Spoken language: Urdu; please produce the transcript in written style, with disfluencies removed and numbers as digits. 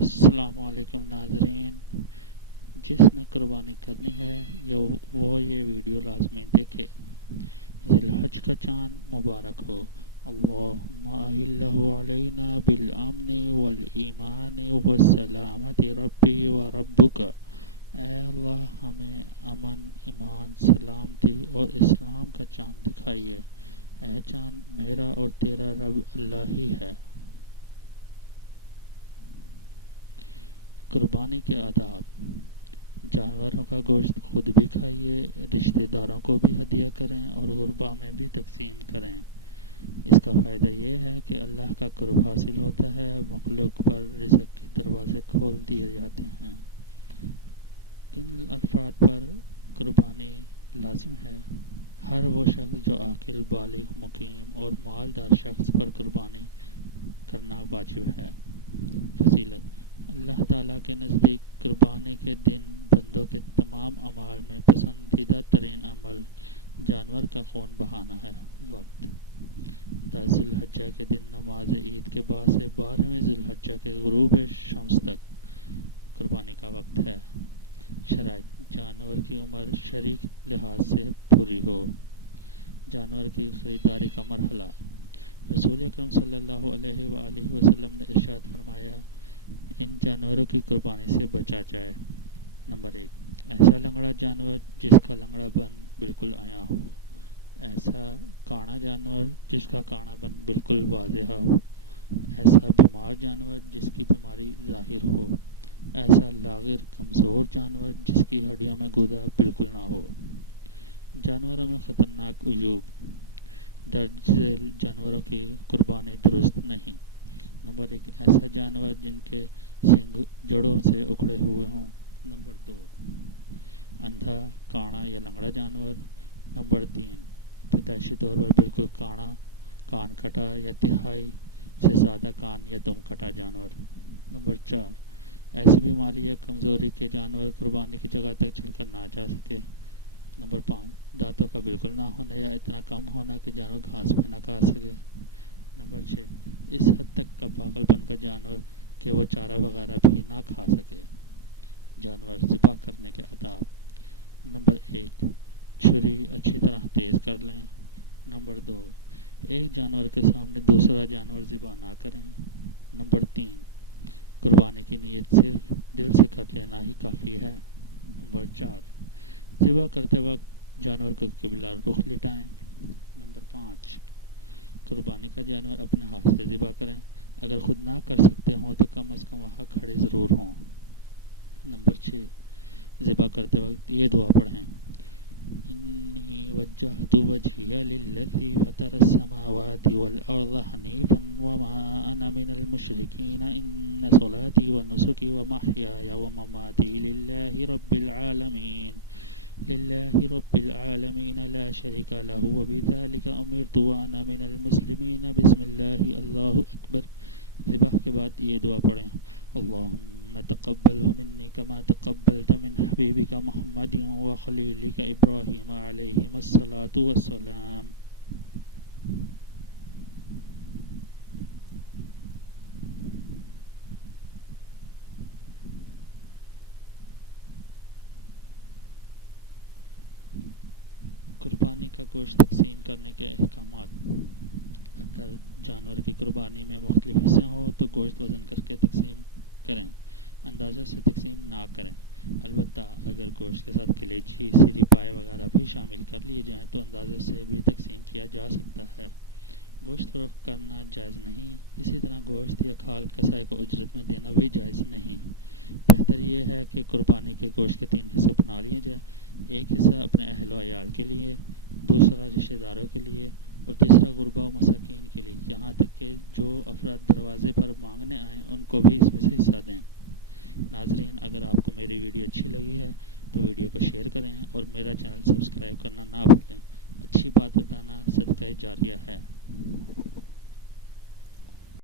السلام علیکم ناظرین، جس نے قربانی کرنی ہے وہ یہ ویڈیو لازمی دیکھے۔ ذوالحج کا چاند مبارک ہو۔ اللہم اہلہ علینا بالامن والایمان والسلامت ربی و ربک۔ اے اللہ ہمیں امن، ایمان، سلامتی اور اسلام کا چاند دکھائیے۔ اے چاند میرا اور تیرا رب اللہ ہی ہے۔ قربانی کے آداب: جانوروں کا گوشت خود بھی کھائیے، رشتہ داروں کو بھی ہدیہ کریں اور غربا میں بھی تقسیم کریں۔ اس کا فائدہ یہ ہے کہ اللہ کا قرب حاصل ہوتا ہے اور مخلوق پر رزق کے دروازے کھول دیے جاتے ہیں۔ کن الفاظ پر قربانی لازم ہے: ہر وہ شخص جو عاقل، بالغ، مقیم اور مالدار شخص پر قربانی کرنا واجب ہے۔ فضیلت: اللہ تعالیٰ کے نزدیک قربانی کے دن بندوں کے تمام اعمال میں پسندیدہ ترین عمل جانور کا خون بہانا ہے۔ وقت: 10 ذی الحجہ کے دن نماز عید کے بعد سے 12ویں ذی الحجہ کے غروب شمس تک قربانی کا وقت ہے۔ شرائط: جانور کی عمر شرعی لحاظ سے پوری ہو۔ جانور کی خریداری کا مرحلہ: رسول اکرم صلی اللہ علیہ وآلہ وسلم نے ارشاد فرمایا، ان جانوروں کی قربانی سے بچا جائے۔ نمبر 1، ایسا لنگڑا جانور جس کا لنگڑا پن بالکل عیاں ہو۔ ایسا کانا جانور جس کا کانا پن بالکل واضح ہو۔ ایسا بیمار جانور جس کی بیماری ظاہر ہو۔ ایسا لاغر کمزور جانور جس کی ہڈیوں میں گودا بالکل نہ ہو۔ جانوروں میں خطرناک عیوب: درج ذیل جانوروں کی قربانی درست نہیں۔ نمبر 1، ایسا جانور جن کے سنگ جڑوں سے اکھڑے ہوئے ہوں۔ نمبر 2، اندھا، کانا یا لنگڑا جانور۔ نمبر 3، پیدائشی طور پر بالکل کانا، کان کٹا یا تہائی سے زیادہ کان یا دم کٹا جانور۔ نمبر 4، ایسی بیماری یا کمزوری کے جانور قربانی کی جگہ ترجیح کر نہ جا سکے۔ نمبر 5، دانتوں کا بالکل نہ ہونا یا اتنا کم ہونا کہ جانور گھاس بھی نہ کھا سکے۔ نمبر 6، اس حد تک کمر بندہ جانور کہ وہ چارہ وغیرہ بھی نہ کھا سکے۔ جانور ذبح کرنے کے آداب: نمبر 1، چھری اچھی طرح تیز کر لیں۔ نمبر 2، ایک جانور کے سامنے دوسرا جانور ذبح نہ کریں۔ نمبر 3، قربانی کی نیت صرف دل سے کر لینا ہی کافی ہے۔ نمبر 4، ذبح کرتے وقت جانور کو قبلہ رخ لٹائیں۔ نمبر 5، قربانی کا جانور اپنے ہاتھ سے ذبح کریں، اگر خود نہ کر سکتے ہوں تو کم از کم وہاں کھڑے ضرور ہوں۔ نمبر 6، ذبح کرتے وقت یہ دعا پڑھیں: انی وجہت وجہی للذی فطر السماوات والارض حنیفا